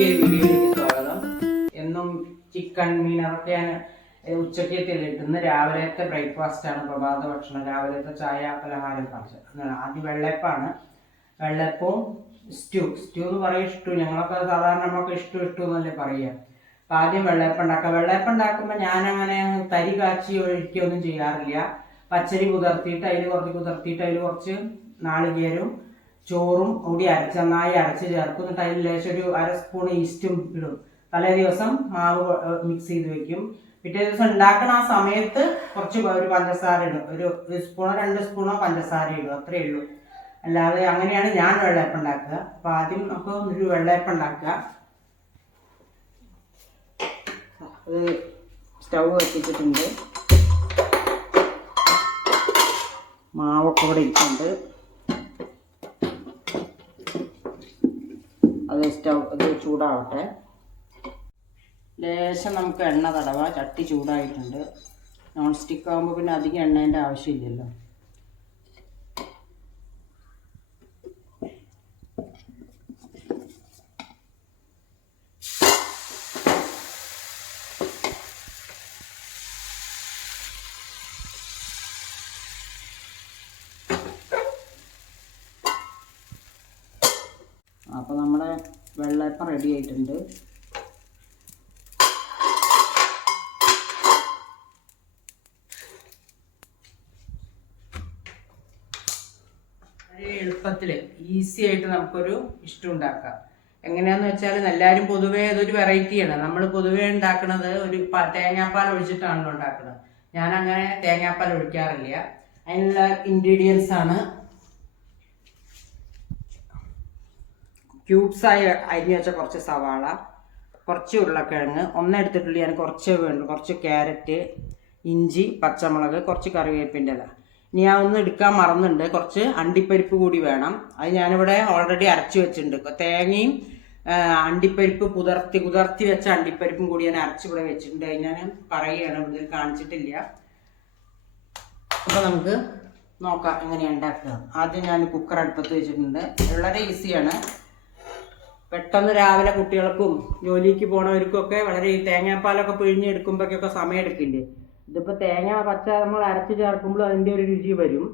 പുതിയൊരു വീഡിയോയിലേക്ക് സ്വാഗതം. എന്നും ചിക്കൻ മീനൊക്കെ ഞാൻ ഉച്ചക്കത്തിൽ ഇന്ന് രാവിലത്തെ ബ്രേക്ക്ഫാസ്റ്റ് ആണ്, പ്രഭാത ഭക്ഷണം, രാവിലത്തെ ചായ പലഹാരം കാണിച്ചത്. ആദ്യം വെള്ളയപ്പാണ്. വെള്ളയപ്പവും സ്റ്റൂ എന്ന് പറയും. ഇഷ്ടു ഞങ്ങളൊക്കെ സാധാരണ നമുക്ക് ഇഷ്ടു എന്നല്ലേ പറയുക. അപ്പം ആദ്യം വെള്ളയപ്പം ഉണ്ടാക്കാം. വെള്ളയപ്പം ഉണ്ടാക്കുമ്പോൾ ഞാനങ്ങനെ തരി കാച്ചി ഒഴിക്കുകയൊന്നും ചെയ്യാറില്ല. പച്ചരി കുതിർത്തിയിട്ട് അതിൽ കുറച്ച് നാളികേരവും ചോറും കൂടി നന്നായി അരച്ച് ചേർക്കും. എന്നിട്ട് അതിൽ ലേശം ഒരു 1/2 സ്പൂൺ ഈസ്റ്റും ഇടും. തലേ ദിവസം മാവ് മിക്സ് ചെയ്ത് വെക്കും. പിറ്റേ ദിവസം ഉണ്ടാക്കുന്ന ആ സമയത്ത് ഒരു പഞ്ചസാര ഇടും. ഒരു സ്പൂണോ 2 സ്പൂണോ പഞ്ചസാര ഇടും, അത്രയേ ഉള്ളൂ. അല്ലാതെ അങ്ങനെയാണ് ഞാൻ വെള്ളയപ്പം ഉണ്ടാക്കുക. അപ്പം ആദ്യം നമുക്ക് ഒരു വെള്ളയപ്പം ഉണ്ടാക്കുക. അത് സ്റ്റൗ കത്തിച്ചിട്ടുണ്ട്, മാവൊക്കെ ഇവിടെ ഇരിക്കുന്നുണ്ട്. അത് ചൂടാവട്ടെ. ലേശം നമുക്ക് എണ്ണ തടവാ. ചട്ടി ചൂടായിട്ടുണ്ട്. നോൺ സ്റ്റിക്ക് ആകുമ്പോൾ പിന്നെ അധികം എണ്ണേൻ്റെ ആവശ്യമില്ലല്ലോ. അപ്പോൾ നമ്മുടെ വെള്ളയപ്പം റെഡി ആയിട്ടുണ്ട്. എളുപ്പത്തിൽ ഈസി ആയിട്ട് നമുക്കൊരു ഇഷ്ടം ഉണ്ടാക്കാം. എങ്ങനെയാന്ന് വെച്ചാൽ എല്ലാവരും പൊതുവേ അതൊരു വെറൈറ്റിയാണ്. നമ്മൾ പൊതുവേ ഉണ്ടാക്കുന്നത് ഒരു തേങ്ങാപ്പാൽ ഒഴിച്ചിട്ടാണല്ലോ ഉണ്ടാക്കുന്നത്. ഞാൻ അങ്ങനെ തേങ്ങാപ്പാൽ ഒഴിക്കാറില്ല. അതിനുള്ള ഇൻഗ്രീഡിയൻസ് ആണ് ക്യൂബ്സായി അരിഞ്ഞു വെച്ച കുറച്ച് സവാള, കുറച്ച് ഉരുളക്കിഴങ്ങ്, ഒന്നെടുത്തിട്ടുള്ള ഞാൻ കുറച്ചേ വേണ്ടു, കുറച്ച് ക്യാരറ്റ്, ഇഞ്ചി, പച്ചമുളക്, കുറച്ച് കറിവേപ്പിൻ്റെ ഇല. ഇനി ഞാൻ ഒന്ന് എടുക്കാൻ മറന്നുണ്ട്, കുറച്ച് അണ്ടിപ്പരിപ്പ് കൂടി വേണം. അത് ഞാനിവിടെ ഓൾറെഡി അരച്ച് വെച്ചിട്ടുണ്ട്. തേങ്ങയും അണ്ടിപ്പരിപ്പ് കുതിർത്തി വെച്ച അണ്ടിപ്പരിപ്പും കൂടി ഞാൻ അരച്ചിവിടെ വെച്ചിട്ടുണ്ട്. അത് ഞാൻ പറയുകയാണ്, ഇവിടെ കാണിച്ചിട്ടില്ല. അപ്പോൾ നമുക്ക് നോക്കാം എങ്ങനെയാണ് ഉണ്ടാക്കുക. ആദ്യം ഞാൻ കുക്കർ അടുപ്പത്ത് വെച്ചിട്ടുണ്ട്. വളരെ ഈസിയാണ്. പെട്ടെന്ന് രാവിലെ കുട്ടികൾക്കും ജോലിക്ക് പോണവർക്കൊക്കെ വളരെ തേങ്ങാപ്പാലൊക്കെ പിഴിഞ്ഞെടുക്കുമ്പോഴൊക്കെ സമയം എടുക്കില്ലേ. ഇതിപ്പോൾ തേങ്ങ പച്ച നമ്മൾ അരച്ച് ചേർക്കുമ്പോൾ അതിൻ്റെ ഒരു രുചി വരും.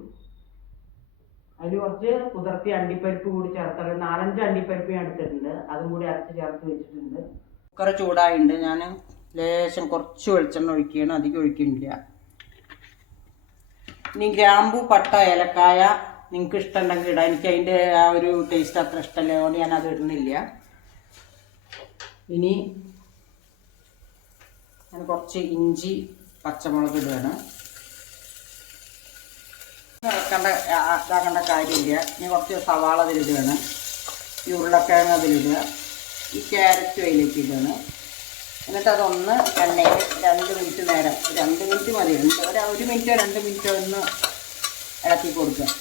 അതിൽ കുറച്ച് കുതിർത്തി അണ്ടിപ്പരിപ്പ് കൂടി ചേർത്തത് 4-5 അണ്ടിപ്പരിപ്പ് ഞാൻ എടുത്തിട്ടുണ്ട്. അതും കൂടി അരച്ച് ചേർത്ത് വെച്ചിട്ടുണ്ട്. കുക്കർ ചൂടായിട്ടുണ്ട്. ഞാൻ ലേശം കുറച്ച് വെളിച്ചെണ്ണ ഒഴിക്കുകയാണ്, അധികം ഒഴിക്കുന്നില്ല. ഇനി ഗ്രാമ്പു, പട്ട, ഏലക്കായ നിങ്ങൾക്ക് ഇഷ്ടമുണ്ടെങ്കിൽ ഇടാം. എനിക്ക് അതിൻ്റെ ആ ഒരു ടേസ്റ്റ് അത്ര ഇഷ്ടമല്ല, അതുകൊണ്ട് ഞാൻ അത് ഇടുന്നില്ല. ഇനി ഞാൻ കുറച്ച് ഇഞ്ചി, പച്ചമുളക് ഇടുകയാണ്. ഇതാക്കേണ്ട കാര്യമില്ല. ഇനി കുറച്ച് സവാള അതിലിടുകയാണ്. ഈ ഉരുളക്കിഴങ്ങ് അതിലിടുക. ഈ ക്യാരറ്റ് അതിലേക്ക് ഇടുകയാണ്. എന്നിട്ട് അതൊന്ന് എണ്ണയിൽ 2 മിനിറ്റ് നേരം, 2 മിനിറ്റ് മതി, 1 മിനിറ്റോ 2 മിനിറ്റോ ഒന്ന് ഇളക്കി കൊടുക്കുക.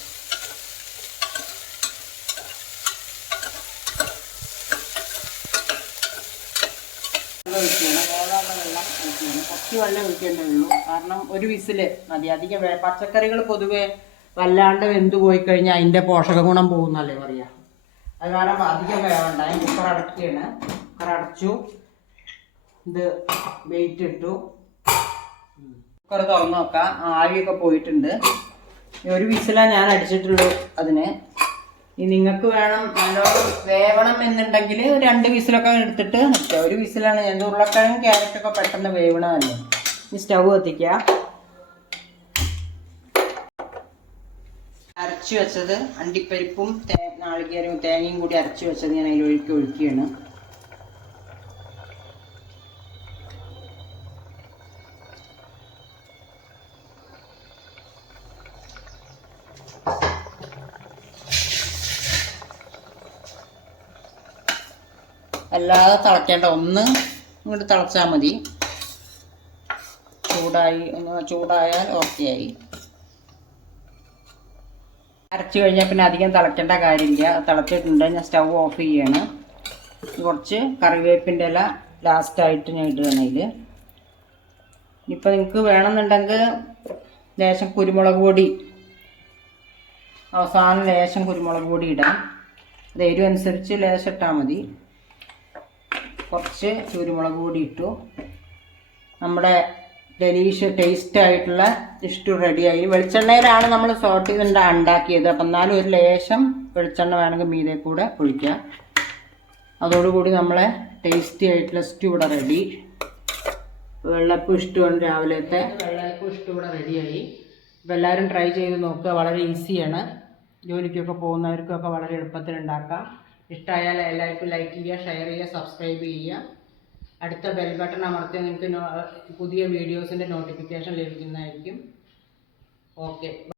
കുറച്ച് വെള്ളം ഒഴിക്കേണ്ടേ ഉള്ളൂ. കാരണം ഒരു വിസിൽ മതി. അധികം പച്ചക്കറികൾ പൊതുവെ വല്ലാണ്ട് വെന്ത് പോയി കഴിഞ്ഞാൽ അതിൻ്റെ പോഷക ഗുണം പോകുന്നല്ലേ പറയാ. അത് കാരണം അധികം വേവണ്ട. കുക്കർ അടയ്ക്കുകയാണ്. കുക്കർ അടച്ചു. ഇത് വെയിറ്റ് ഇട്ടു. കുക്കർ തുറന്ന് നോക്കാം. ആവിയൊക്കെ പോയിട്ടുണ്ട്. ഒരു വിസിലാണ് ഞാൻ അടിച്ചിട്ടുള്ളൂ അതിന്. ഇനി നിങ്ങൾക്ക് വേണം നല്ലോണം വേവണം എന്നുണ്ടെങ്കിൽ 2 വിസിലൊക്കെ എടുത്തിട്ട് നിൽക്കുക. ഒരു വിസിലാണ്. ഞാൻ ഉരുളക്കിഴങ്ങും ക്യാരറ്റൊക്കെ പെട്ടെന്ന് വേവണമല്ലോ. ഇനി സ്റ്റൗ കത്തിക്കുക. അരച്ചു വെച്ചത് അണ്ടിപ്പരിപ്പും നാളികേരവും തേങ്ങയും കൂടി അരച്ചു വെച്ചത് ഞാൻ അതിൽ ഒഴിക്കുകയാണ്. അല്ലാതെ തിളയ്ക്കേണ്ട, ഒന്ന് ഇങ്ങോട്ട് തിളച്ചാൽ മതി. ചൂടായാൽ ഓക്കെ ആയി. അരച്ച് കഴിഞ്ഞാൽ പിന്നെ അധികം തിളയ്ക്കേണ്ട കാര്യമില്ല. തിളച്ചിട്ടുണ്ട്. ഞാൻ സ്റ്റൗ ഓഫ് ചെയ്യാണ്. കുറച്ച് കറിവേപ്പിൻ്റെ ഇല ലാസ്റ്റായിട്ട് ഞാൻ ഇടുകയാണ് അതിൽ. ഇനിയിപ്പോൾ നിങ്ങൾക്ക് വേണമെന്നുണ്ടെങ്കിൽ ലേശം കുരുമുളക് പൊടി, അവസാനം ലേശം കുരുമുളക് പൊടി ഇടാം. അത് എരിവ് അനുസരിച്ച് ലേശം ഇട്ടാൽ മതി. കുറച്ച് കുരുമുളക് പൊടി ഇട്ടു. നമ്മുടെ ഡെലീഷ്യസ് ടേസ്റ്റ് ആയിട്ടുള്ള ഇഷ്ടു റെഡിയായി. വെളിച്ചെണ്ണയിലാണ് നമ്മൾ സോട്ട് ചെയ്ത് ഉണ്ടാക്കിയത്. അപ്പം എന്നാലും ഒരു ലേശം വെളിച്ചെണ്ണ വേണമെങ്കിൽ മീതെ കൂടെ ഒഴിക്കുക. അതോടുകൂടി നമ്മളെ ടേസ്റ്റി ആയിട്ടുള്ള സ്റ്റൂ ഇവിടെ റെഡി. വെള്ളപ്പം ഇഷ്ടമാണ് രാവിലത്തെ വെള്ളപ്പം ഇഷ്ടം ഇവിടെ റെഡിയായി. അപ്പോൾ എല്ലാവരും ട്രൈ ചെയ്ത് നോക്കുക. വളരെ ഈസിയാണ്. ജോലിക്കൊക്കെ പോകുന്നവർക്കൊക്കെ വളരെ എളുപ്പത്തിൽ ഉണ്ടാക്കാം. ഇഷ്ടമായാൽ എല്ലാവർക്കും ലൈക്ക് ചെയ്യുക, ഷെയർ ചെയ്യുക, സബ്സ്ക്രൈബ് ചെയ്യുക. അടുത്ത ബെൽ ബട്ടൺ അമർത്തിയാൽ നിങ്ങൾക്ക് പുതിയ വീഡിയോസിൻ്റെ നോട്ടിഫിക്കേഷൻ ലഭിക്കുന്നതായിരിക്കും. ഓക്കെ.